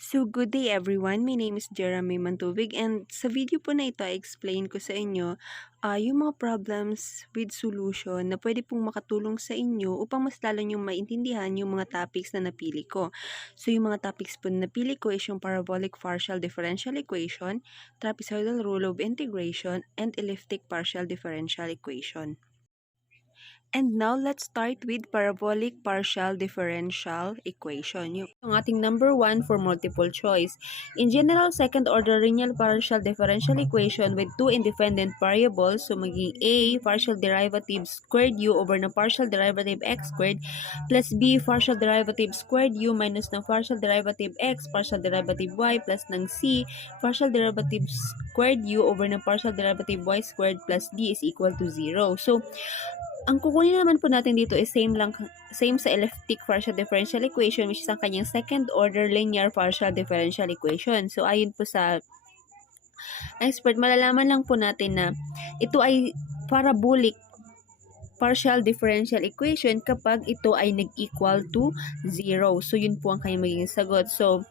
So, good day everyone. My name is Jeremy Mantubig and sa video po na ito, I-explain ko sa inyo yung mga problems with solution na pwede pong makatulong sa inyo upang mas lalo nyo maintindihan yung mga topics na napili ko. So, yung mga topics po na napili ko is yung Parabolic partial differential equation, Trapezoidal rule of integration, and Elliptic partial differential equation. And now, let's start with parabolic partial differential equation. Yung ating number 1 for multiple choice. In general, second-order linear partial differential equation with two independent variables, so maging A, partial derivative squared u over ng partial derivative x squared, plus B, partial derivative squared u minus ng partial derivative x, partial derivative y, plus ng C, partial derivative squared u over ng partial derivative y squared plus D is equal to 0. So, ang kukunin naman po natin dito is same sa elliptic partial differential equation, which is ang kanyang second order linear partial differential equation. So, ayon po sa expert, malalaman lang po natin na ito ay parabolic partial differential equation kapag ito ay nag-equal to 0. So, yun po ang kanyang magiging sagot. So,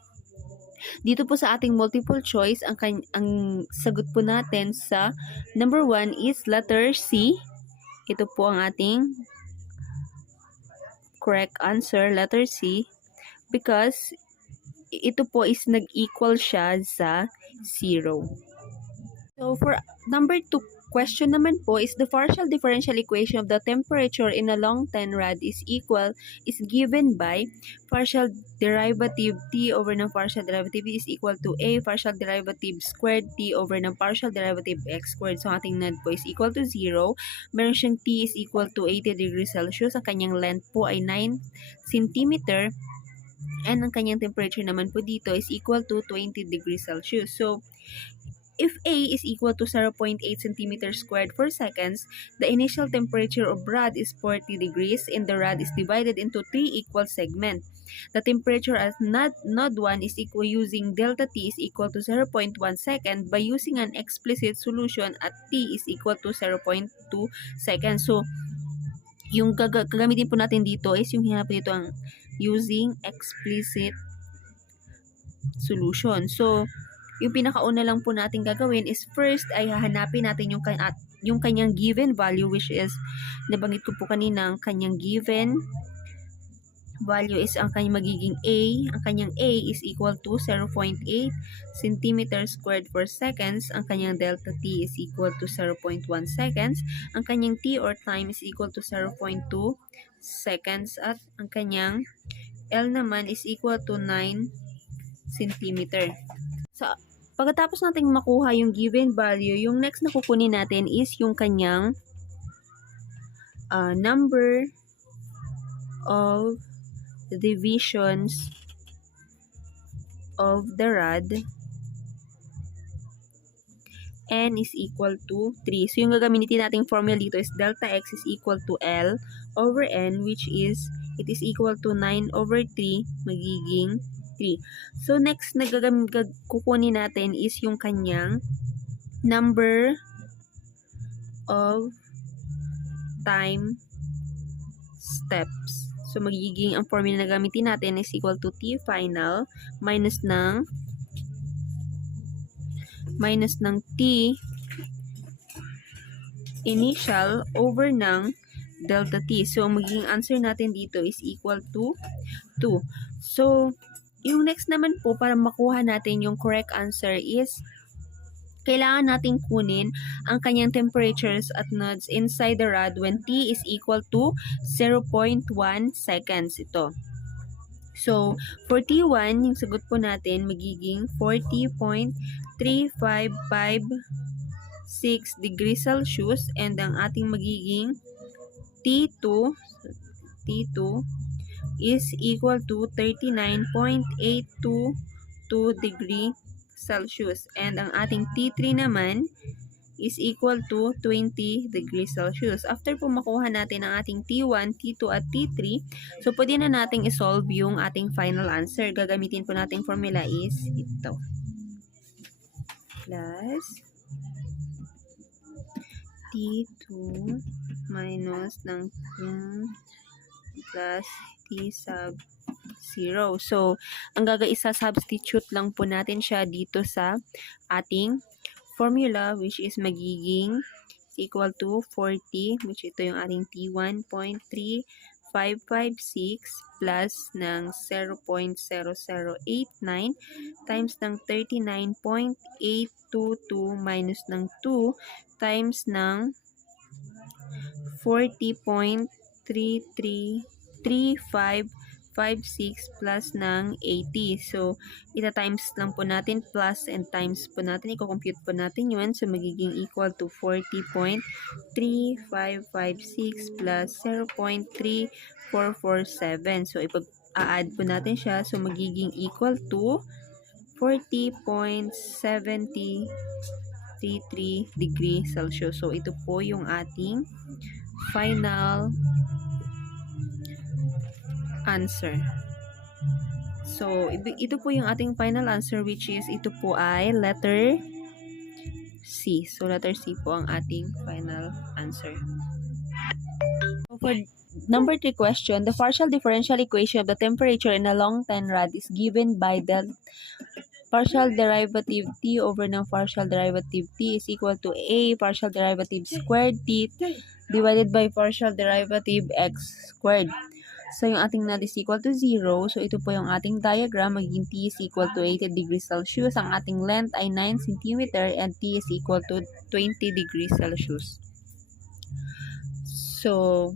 dito po sa ating multiple choice, ang sagot po natin sa number 1 is letter C. Ito po ang ating correct answer, letter C, because ito po is nag-equal siya sa 0. So, for number 2 question naman po is the partial differential equation of the temperature in a long 10 rod is given by partial derivative t over ng partial derivative is equal to a partial derivative squared t over ng partial derivative x squared. So, ating nad po is equal to 0. Meron siyang t is equal to 80 degrees Celsius. Ang kanyang length po ay 9 cm. And ang kanyang temperature naman po dito is equal to 20 degrees Celsius. So, if A is equal to 0.8 cm squared per seconds, the initial temperature of rod is 40 degrees and the rod is divided into 3 equal segments. The temperature at node 1 is equal using delta T is equal to 0.1 second by using an explicit solution at T is equal to 0.2 seconds. So, yung gagamitin po natin dito is yung hinap dito ang using explicit solution. So, yung pinakauna lang po natin gagawin is first ay hahanapin natin yung kanyang given value, which is, nabanggit ko po kanina, ang kanyang given value is ang kanyang magiging A. Ang kanyang A is equal to 0.8 cm squared per seconds. Ang kanyang delta T is equal to 0.1 seconds. Ang kanyang T or time is equal to 0.2 seconds. At ang kanyang L naman is equal to 9 cm. So, pagkatapos natin makuha yung given value, yung next na kukunin natin is yung kanyang number of divisions of the rod. N is equal to 3. So, yung gagamitin nating formula dito is delta x is equal to L over N, which is, it is equal to 9 over 3, magiging 3. So, next na kukunin natin is yung kanyang number of time steps. So, magiging ang formula na gamitin natin is equal to T final minus ng T initial over ng delta T. So, magiging answer natin dito is equal to 2. So, yung next naman po, para makuha natin yung correct answer is, kailangan nating kunin ang kanyang temperatures at nodes inside the rod when T is equal to 0.1 seconds. Ito. So, for T1, yung sagot po natin, magiging 40.3556 degrees Celsius and ang ating magiging T2 is equal to 39.822 degree Celsius. And ang ating T3 naman is equal to 20 degrees Celsius. After po makuha natin ang ating T1, T2 at T3, so pwede na nating isolve yung ating final answer. Gagamitin po nating formula is ito. Plus T2 minus ng plus t sub 0. So, ang isa-substitute lang po natin siya dito sa ating formula, which is magiging equal to 40, which ito yung ating T1.3556 plus ng 0.0089 times ng 39.822 minus ng 2 times ng 40.333556 plus ng 80. So, ita-times lang po natin, plus and times po natin, i-compute po natin yun. So, magiging equal to 40.3556 plus 0.3447. So, ipag-add po natin siya. So, magiging equal to 40.7033 degree Celsius. So, ito po yung ating final answer. So, ito po yung ating final answer, which is ito po ay letter C. So, letter C po ang ating final answer. So, for number 3 question, the partial differential equation of the temperature in a long time rod is given by the partial derivative t over ng partial derivative t is equal to a partial derivative squared t divided by partial derivative x squared. So, yung ating nad is equal to 0. So, ito po yung ating diagram. Magiging t is equal to 80 degrees Celsius. Ang ating length ay 9 cm and t is equal to 20 degrees Celsius. So,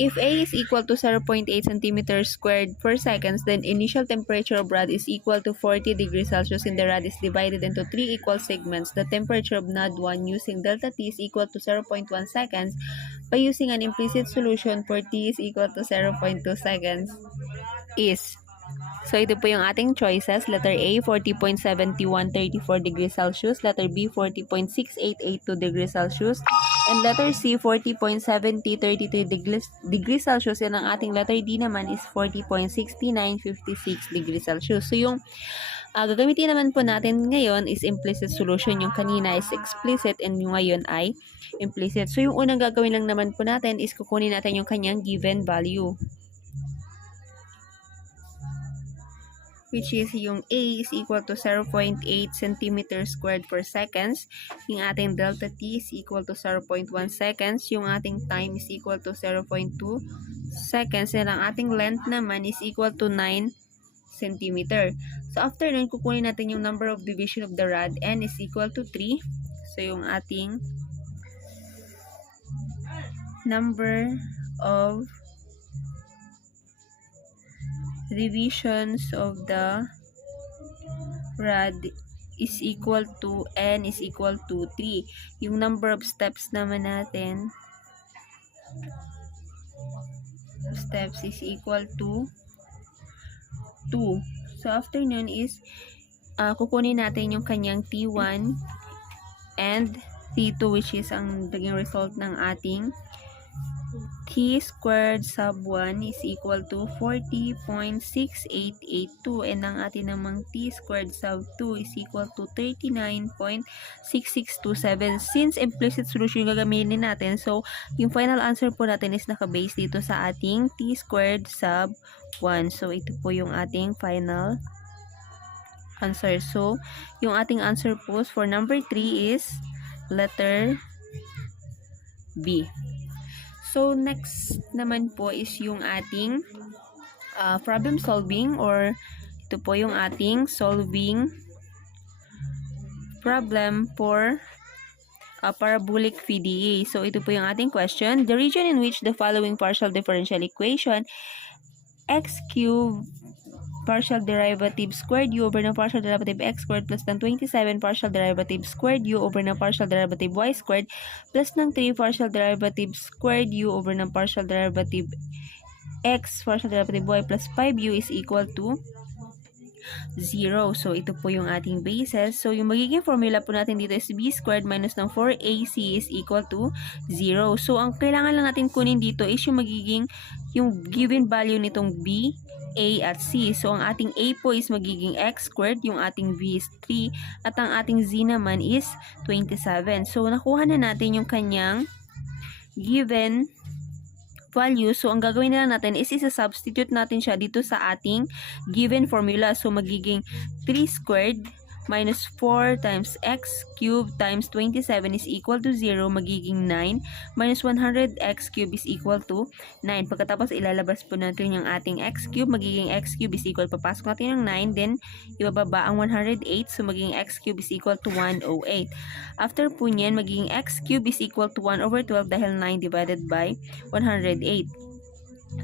if A is equal to 0.8 cm squared per seconds, then initial temperature of rod is equal to 40 degrees Celsius and the rod is divided into 3 equal segments. The temperature of node 1 using delta T is equal to 0.1 seconds by using an implicit solution for T is equal to 0.2 seconds is. So, ito po yung ating choices. Letter A, 40.7134 degrees Celsius. Letter B, 40.6882 degrees Celsius. And letter C, 40.7033 degrees Celsius. And ang ating letter D naman is 40.6956 degrees Celsius. So, yung gagamitin naman po natin ngayon is implicit solution. Yung kanina is explicit and yung ngayon ay implicit. So, yung unang gagawin lang naman po natin is kukunin natin yung kanyang given value, which is yung A is equal to 0.8 cm squared per seconds. Yung ating delta T is equal to 0.1 seconds. Yung ating time is equal to 0.2 seconds. And ang ating length naman is equal to 9 cm. So, after nun, kukunin natin yung number of division of the rod. N is equal to 3. So, yung ating number of divisions of the rod is equal to N is equal to 3. Yung number of steps naman natin, steps is equal to 2. So, after nun is kukunin natin yung kanyang T1 and T2, which is ang naging result ng ating T squared sub 1 is equal to 40.6882 and ang atin namang T squared sub 2 is equal to 39.6627. Since implicit solution yung gagamitin natin, so yung final answer po natin is nakabase dito sa ating T squared sub 1. So ito po yung ating final answer. So yung ating answer po for number 3 is letter B. So, next naman po is yung ating problem solving, or ito po yung ating solving problem for parabolic PDE. So, ito po yung ating question. The region in which the following partial differential equation x cubed partial derivative squared u over ng partial derivative x squared plus ng 27 partial derivative squared u over ng partial derivative y squared plus ng 3 partial derivative squared u over ng partial derivative x partial derivative y plus 5u is equal to 0. So, ito po yung ating basis. So, yung magiging formula po natin dito is b squared minus ng 4ac is equal to 0. So, ang kailangan lang natin kunin dito is yung magiging yung given value nitong b, a at c. So, ang ating a po is magiging x squared, yung ating b is 3, at ang ating z naman is 27. So, nakuha na natin yung kanyang given value. So, ang gagawin na lang natin is isa-substitute natin siya dito sa ating given formula. So, magiging 3 squared minus 4 times x cubed times 27 is equal to 0. Magiging 9 minus 100x cubed is equal to 9. Pagkatapos, ilalabas po natin yung ating x cubed. Magiging x cubed is equal, papasok natin yung 9. Then, ibababa ang 108. So, magiging x cubed is equal to 108. After po niyan, magiging x cubed is equal to 1 over 12 dahil 9 divided by 108.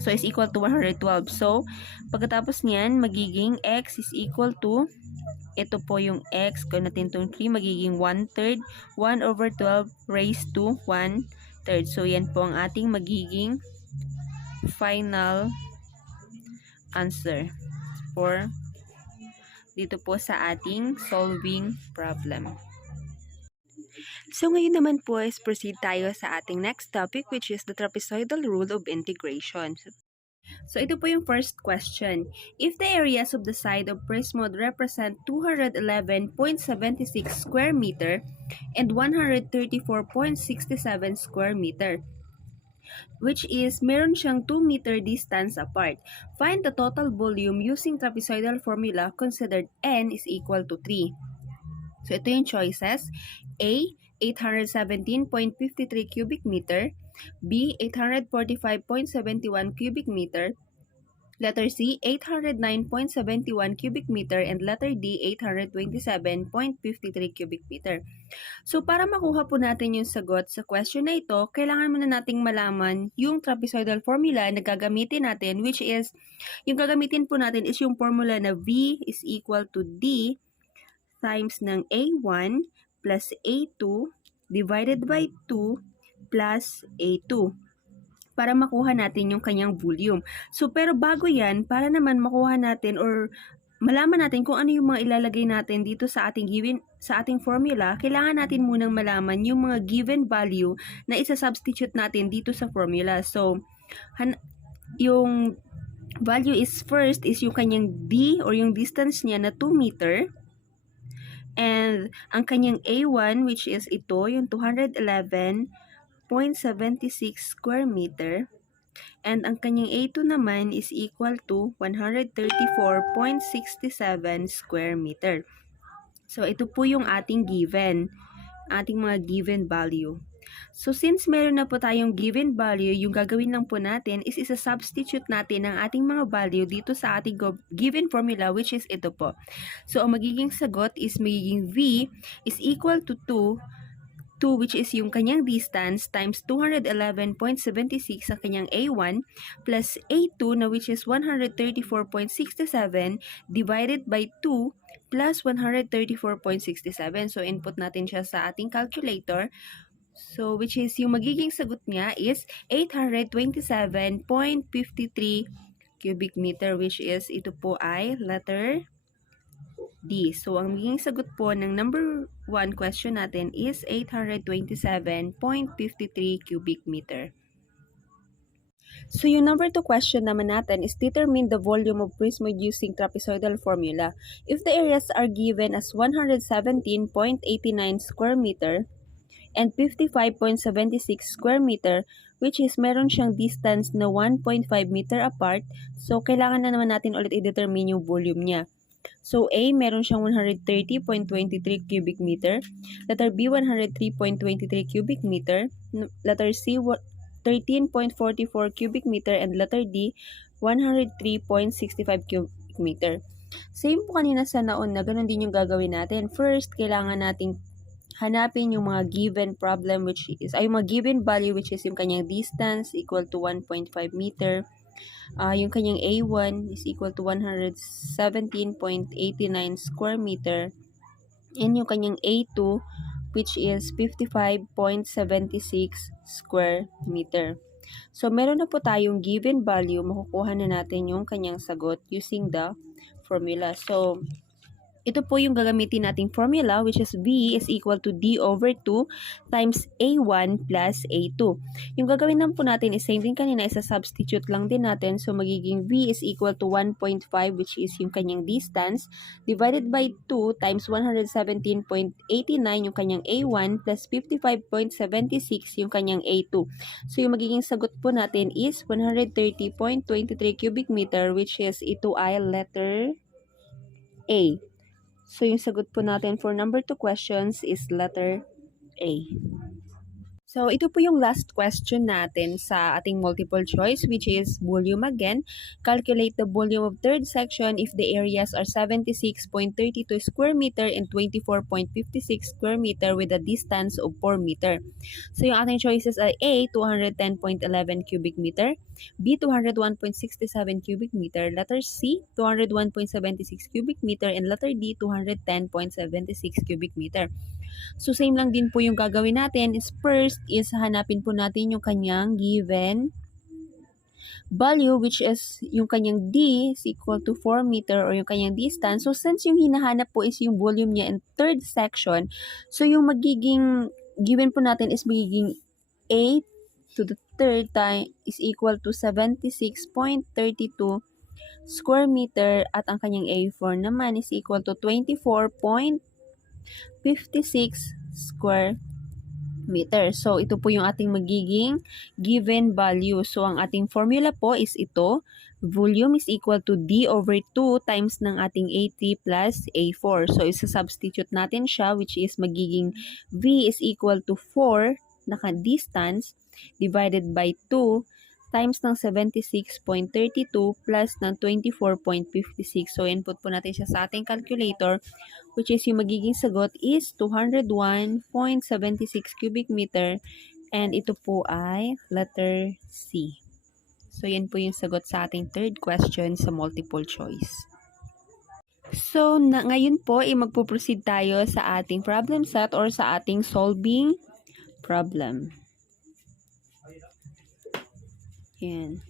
So, is equal to 112. So, pagkatapos niyan, magiging x is equal to, ito po yung x, kung natin itong 3, magiging 1/3, 1 over 12 raised to 1/3. So, yan po ang ating magiging final answer for dito po sa ating solving problem. So, ngayon naman po is proceed tayo sa ating next topic, which is the trapezoidal rule of integration. So, ito po yung first question. If the areas of the side of prism would represent 211.76 square meter and 134.67 square meter, which is meron siyang 2 meter distance apart. Find the total volume using trapezoidal formula considered n is equal to 3. So, ito yung choices. A, 817.53 cubic meter. B, 845.71 cubic meter. Letter C, 809.71 cubic meter. And letter D, 827.53 cubic meter. So, para makuha po natin yung sagot sa question na ito, kailangan muna nating malaman yung trapezoidal formula na gagamitin natin, which is, yung gagamitin po natin is yung formula na V is equal to D times ng A1 plus A2 divided by 2 plus A2 para makuha natin yung kanyang volume. So, pero bago yan, para naman makuha natin or malaman natin kung ano yung mga ilalagay natin dito sa ating formula, kailangan natin munang malaman yung mga given value na isa-substitute natin dito sa formula. So, yung value is first is yung kanyang D or yung distance niya na 2 meter. And ang kanyang A1, which is ito, yung 211.76 square meter. And ang kanyang A2 naman is equal to 134.67 square meter. So, ito po yung ating given, ating mga given value. So, since meron na po tayong given value, yung gagawin lang po natin is isa-substitute natin ang ating mga value dito sa ating given formula, which is ito po. So, ang magiging sagot is magiging V is equal to 2, which is yung kanyang distance, times 211.76 ang kanyang A1, plus A2 na which is 134.67 divided by 2 plus 134.67. So, input natin siya sa ating calculator. So, which is yung magiging sagot niya is 827.53 cubic meter, which is ito po ay letter D. So, ang magiging sagot po ng number 1 question natin is 827.53 cubic meter. So, yung number 2 question naman natin is determine the volume of prism using trapezoidal formula. If the areas are given as 117.89 square meter and 55.76 square meter, which is meron siyang distance na 1.5 meter apart. So, kailangan na naman natin ulit i-determine yung volume niya. So, A, meron siyang 130.23 cubic meter. Letter B, 103.23 cubic meter. Letter C, 13.44 cubic meter. And letter D, 103.65 cubic meter. Same po kanina sa naon na ganun din yung gagawin natin. First, kailangan nating hanapin yung mga given problem which is, yung mga given value which is yung kanyang distance equal to 1.5 meter. Yung kanyang A1 is equal to 117.89 square meter. And yung kanyang A2 which is 55.76 square meter. So, meron na po tayong given value. Makukuha na natin yung kanyang sagot using the formula. So, ito po yung gagamitin nating formula, which is V is equal to D over 2 times A1 plus A2. Yung gagawin lang po natin is same din kanina, isa-substitute lang din natin. So, magiging V is equal to 1.5, which is yung kanyang distance, divided by 2 times 117.89 yung kanyang A1 plus 55.76 yung kanyang A2. So, yung magiging sagot po natin is 130.23 cubic meter, which is ito ay letter A. So, yung sagot po natin for number 2 questions is letter A. So, ito po yung last question natin sa ating multiple choice, which is volume again. Calculate the volume of third section if the areas are 76.32 square meter and 24.56 square meter with a distance of 4 meter. So, yung ating choices ay A, 210.11 cubic meter, B, 201.67 cubic meter, letter C, 201.76 cubic meter, and letter D, 210.76 cubic meter. So, same lang din po yung gagawin natin is first is hanapin po natin yung kanyang given value, which is yung kanyang D is equal to 4 meter or yung kanyang distance. So, since yung hinahanap po is yung volume niya in third section, so yung magiging given po natin is magiging A to the third time is equal to 76.32 square meter at ang kanyang A4 naman is equal to 24.56 square meter. So, ito po yung ating magiging given value. So, ang ating formula po is ito. Volume is equal to D over 2 times ng ating A3 plus A4. So, isa-substitute natin siya, which is magiging V is equal to 4 naka-distance divided by 2 times ng 76.32 plus ng 24.56. So, input po natin siya sa ating calculator, which is yung magiging sagot is 201.76 cubic meter, and ito po ay letter C. So, yan po yung sagot sa ating third question sa multiple choice. So, ngayon po, magpo-proceed tayo sa ating problem set or sa ating solving problem. Yan.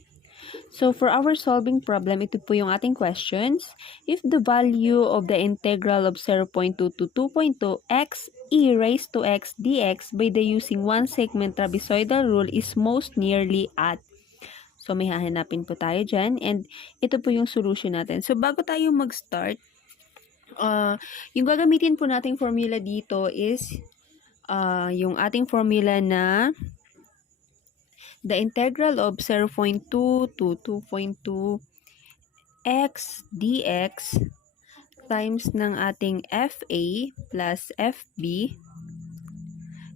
So, for our solving problem, ito po yung ating questions. If the value of the integral of 0.2 to 2.2 x e raised to x dx by the using one segment trapezoidal rule is most nearly at. So, may hahanapin po tayo dyan. And ito po yung solution natin. So, bago tayo mag-start, yung gagamitin po nating formula dito is yung ating formula na the integral of 0.2 to 2.2 x dx times ng ating FA plus FB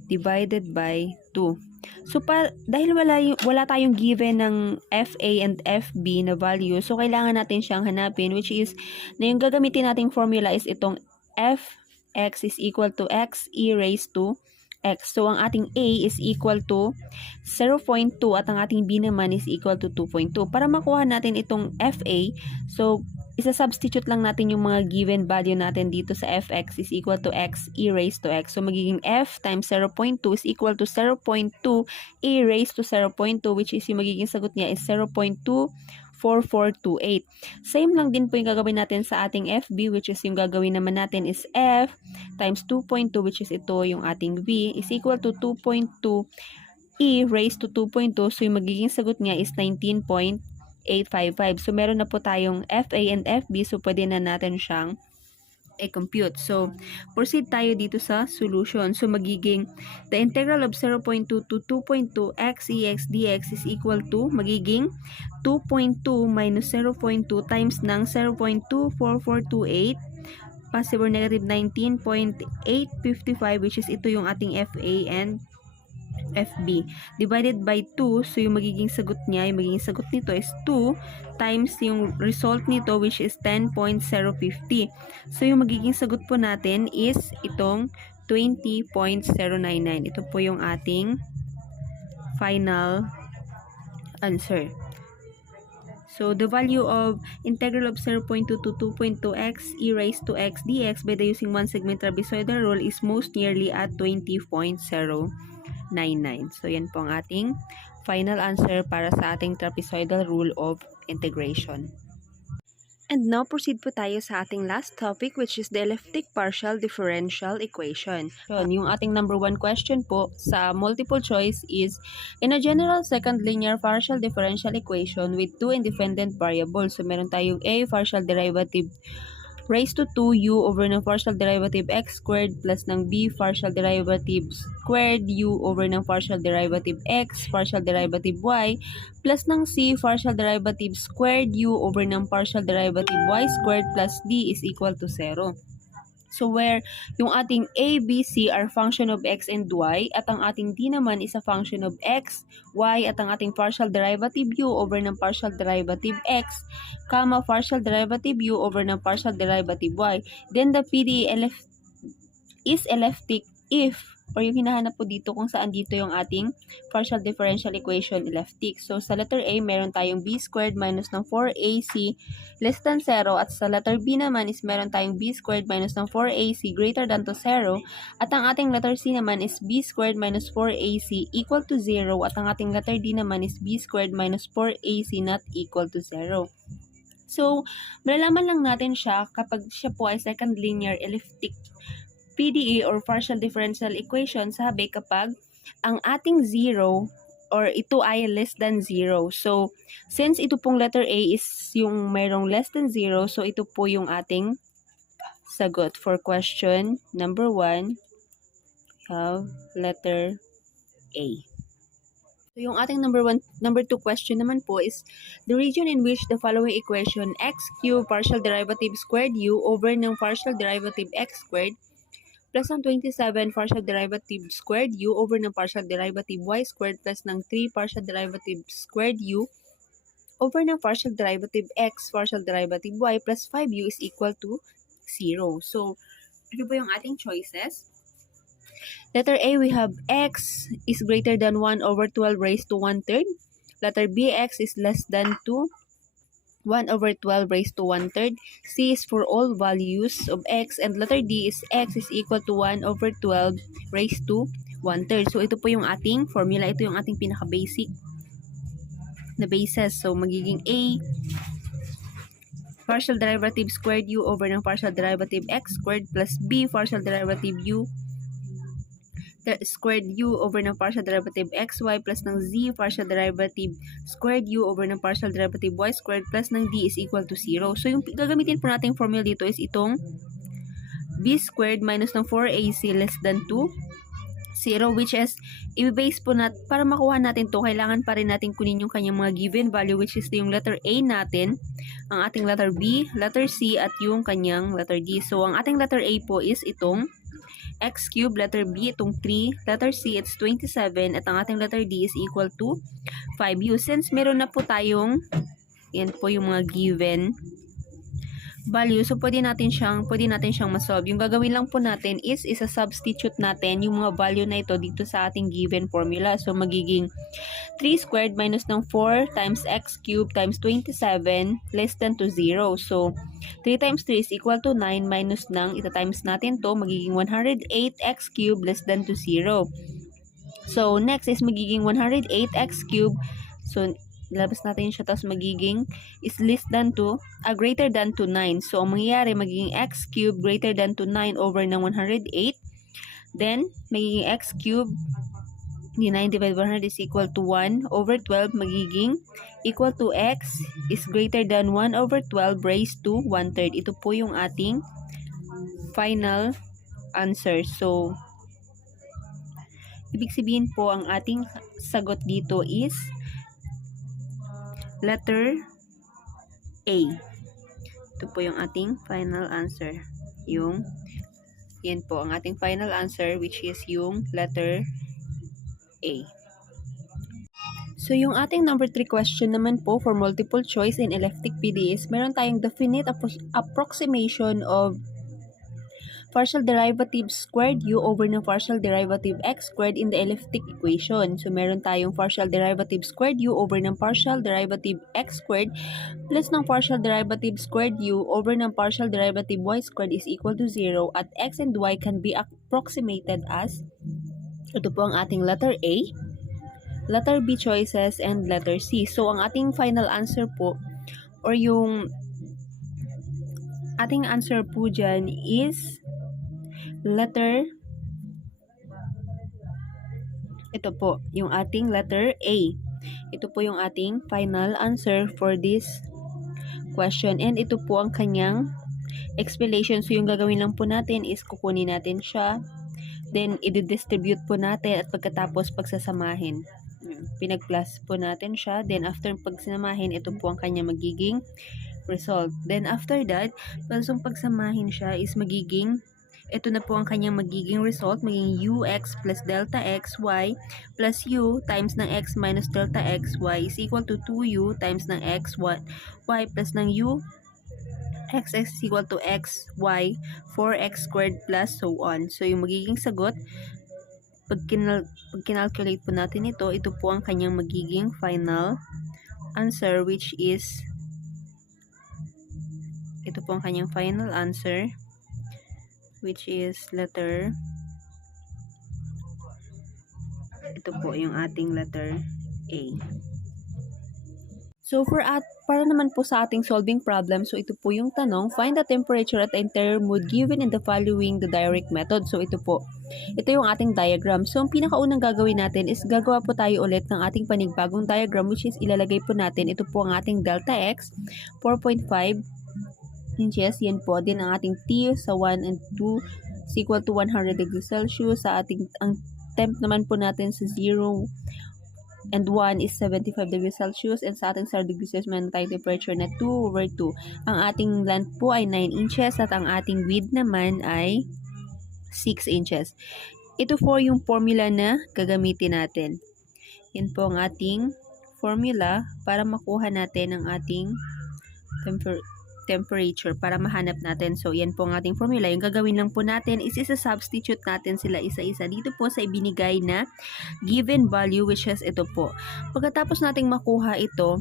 divided by 2. So, dahil wala tayong given ng FA and FB na value, so kailangan natin siyang hanapin, which is, na yung gagamitin nating formula is itong Fx is equal to x e raised to x. So, ang ating A is equal to 0.2 at ang ating B naman is equal to 2.2. Para makuha natin itong FA, so, isa-substitute lang natin yung mga given value natin dito sa Fx is equal to x e raised to x. So, magiging F times 0.2 is equal to 0.2 e raised to 0.2, which is yung magiging sagot niya is 0.24428. Same lang din po yung gagawin natin sa ating FB, which is yung gagawin naman natin is F times 2.2, which is ito yung ating V, is equal to 2.2 e raised to 2.2. So, yung magiging sagot niya is 19.855. So, meron na po tayong FA and FB. So, pwede na natin siyang i-compute. So, proceed tayo dito sa solution. So, magiging the integral of 0.2 to 2.2 x ex dx is equal to magiging 2.2 minus 0.2 times ng 0.24428 positive or negative 19.855, which is ito yung ating FA and FB divided by 2. So, yung magiging sagot niya, yung magiging sagot nito is 2 times yung result nito, which is 10.050. So, yung magiging sagot po natin is itong 20.099. Ito po yung ating final answer. So, the value of integral of 0.2 to 2.2 x e raised to x dx by the using one segment trapezoidal rule is most nearly at 20.099. So, yan po ang ating final answer para sa ating trapezoidal rule of integration. And now proceed po tayo sa ating last topic, which is the elliptic partial differential equation. Yung ating number 1 question po sa multiple choice is, in a general second linear partial differential equation with two independent variables, so meron tayong a partial derivative raised to 2u over ng partial derivative x squared plus ng b partial derivative squared u over ng partial derivative x partial derivative y plus ng c partial derivative squared u over ng partial derivative y squared plus d is equal to 0. So where yung ating a, b, c are function of x and y at ang ating d naman is a function of x, y at ang ating partial derivative u over ng partial derivative x, comma partial derivative u over ng partial derivative y. Then the PDE is elliptic if, or yung hinahanap po dito kung saan dito yung ating partial differential equation elliptic. So sa letter A, meron tayong b squared minus ng 4ac less than 0 at sa letter B naman is meron tayong b squared minus ng 4ac greater than to 0 at ang ating letter C naman is b squared minus 4ac equal to 0 at ang ating letter D naman is b squared minus 4ac not equal to 0. So, malalaman lang natin siya kapag siya po ay second linear elliptic PDE or partial differential equation, sabi kapag ang ating 0 or ito ay less than 0. So, since ito pong letter A is yung mayroong less than 0, so ito po yung ating sagot for question number 1. Have letter A. So, yung ating number 2 question naman po is the region in which the following equation x cubed partial derivative squared u over ng partial derivative x squared plus ng 27 partial derivative squared u over ng partial derivative y squared plus ng 3 partial derivative squared u over ng partial derivative x partial derivative y plus 5u is equal to 0. So, ano po yung ating choices? Letter A, we have x is greater than 1 over 12 raised to 1/3. Letter B, x is less than 2. 1 over 12 raised to 1/3. C is for all values of x. And letter D is x is equal to 1 over 12 raised to 1/3. So, ito po yung ating formula. Ito yung ating pinaka-basic na basis. So, magiging A, partial derivative squared u over ng partial derivative x squared plus B, partial derivative u squared u over ng partial derivative xy plus ng z partial derivative squared u over ng partial derivative y squared plus ng d is equal to 0. So, yung gagamitin po nating formula dito is itong b squared minus ng 4ac less than 2, 0, which is, i-base po natin, para makuha natin to kailangan pa rin natin kunin yung kanyang mga given value, which is yung letter A natin, ang ating letter B, letter C, at yung kanyang letter D. So, ang ating letter A po is itong x cubed, letter B, itong 3, letter C, it's 27, at ang ating letter D is equal to 5u. Since meron na po tayong, yan po yung mga given value, so pwede natin siyang masolve. Yung gagawin lang po natin is isa-substitute natin yung mga value na ito dito sa ating given formula. So, magiging 3 squared minus ng 4 times x cubed times 27 less than to 0. So, 3 times 3 is equal to 9 minus ng, ita-times natin to, magiging 108x cubed less than to 0. So, next is magiging 108x cubed. So, labas natin siya, tapos magiging is less than to, greater than to 9. So, ang mangyayari, magiging x cubed greater than to 9 over ng 108. Then, magiging x cubed, 9 divided by 100 is equal to 1 over 12, magiging equal to x is greater than 1 over 12 raised to 1/3. Ito po yung ating final answer. So, ibig sabihin po, ang ating sagot dito is letter A. Ito po yung ating final answer. Yan po ang ating final answer, which is yung letter A. So, yung ating number 3 question naman po for multiple choice in elliptic PDEs, meron tayong definite approximation of partial derivative squared u over ng partial derivative x squared in the elliptic equation. So, meron tayong partial derivative squared u over ng partial derivative x squared plus ng partial derivative squared u over ng partial derivative y squared is equal to 0 at x and y can be approximated as, ito po ang ating letter A, letter B choices, and letter C. So, ang ating final answer po, or yung ating answer po dyan is letter, ito po, yung ating letter A. Ito po yung ating final answer for this question. And ito po ang kanyang explanation. So, yung gagawin lang po natin is kukunin natin siya. Then, i-distribute po natin at pagkatapos pagsasamahin. Pinag-plus po natin siya. Then, after pagsinamahin, ito po ang kanyang magiging result. Then, after that, pasong pagsamahin siya is magiging, ito na po ang kanyang magiging result, magiging ux plus delta xy plus u times ng x minus delta xy is equal to 2u times ng x y plus ng u x is equal to x y 4x squared plus so on. So, yung magiging sagot, pag kinalculate po natin ito, ito po ang kanyang magiging final answer, which is, ito po ang kanyang final answer, which is letter, ito po yung ating letter A. So, para naman po sa ating solving problem, so ito po yung tanong, find the temperature at the interior mood given in the following the direct method. So, ito po. Ito yung ating diagram. So, ang pinakaunang gagawin natin is gagawa po tayo ulit ng ating panibagong diagram, which is ilalagay po natin, ito po ang ating delta x, 4.5 inches. Yan po. Din ang ating T sa 1 and 2 is equal to 100 degrees Celsius. Sa ating, ang temp naman po natin sa 0 and 1 is 75 degrees Celsius. And sa ating 0 degrees Celsius, meron tayong temperature na 2/2. Ang ating length po ay 9 inches at ang ating width naman ay 6 inches. Ito po yung formula na gagamitin natin. Yan po ang ating formula para makuha natin ang ating temperature, para mahanap natin. So, yan po ang ating formula. Yung gagawin lang po natin is isa-substitute natin sila isa-isa dito po sa ibinigay na given value, which is ito po. Pagkatapos nating makuha ito,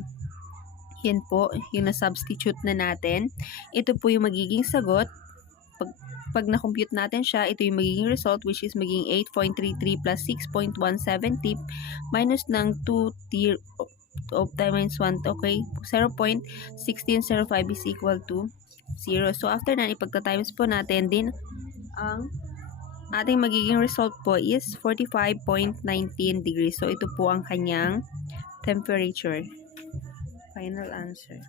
yan po, yung na-substitute na natin. Ito po yung magiging sagot. Pag na-compute natin siya, ito yung magiging result, which is magiging 8.33 plus 6.170 minus ng 2 of times 1, okay, 0.1605 is equal to 0. So, after na, ipagta-times po natin din, ang ating magiging result po is 45.19 degrees. So, ito po ang kanyang temperature. Final answer.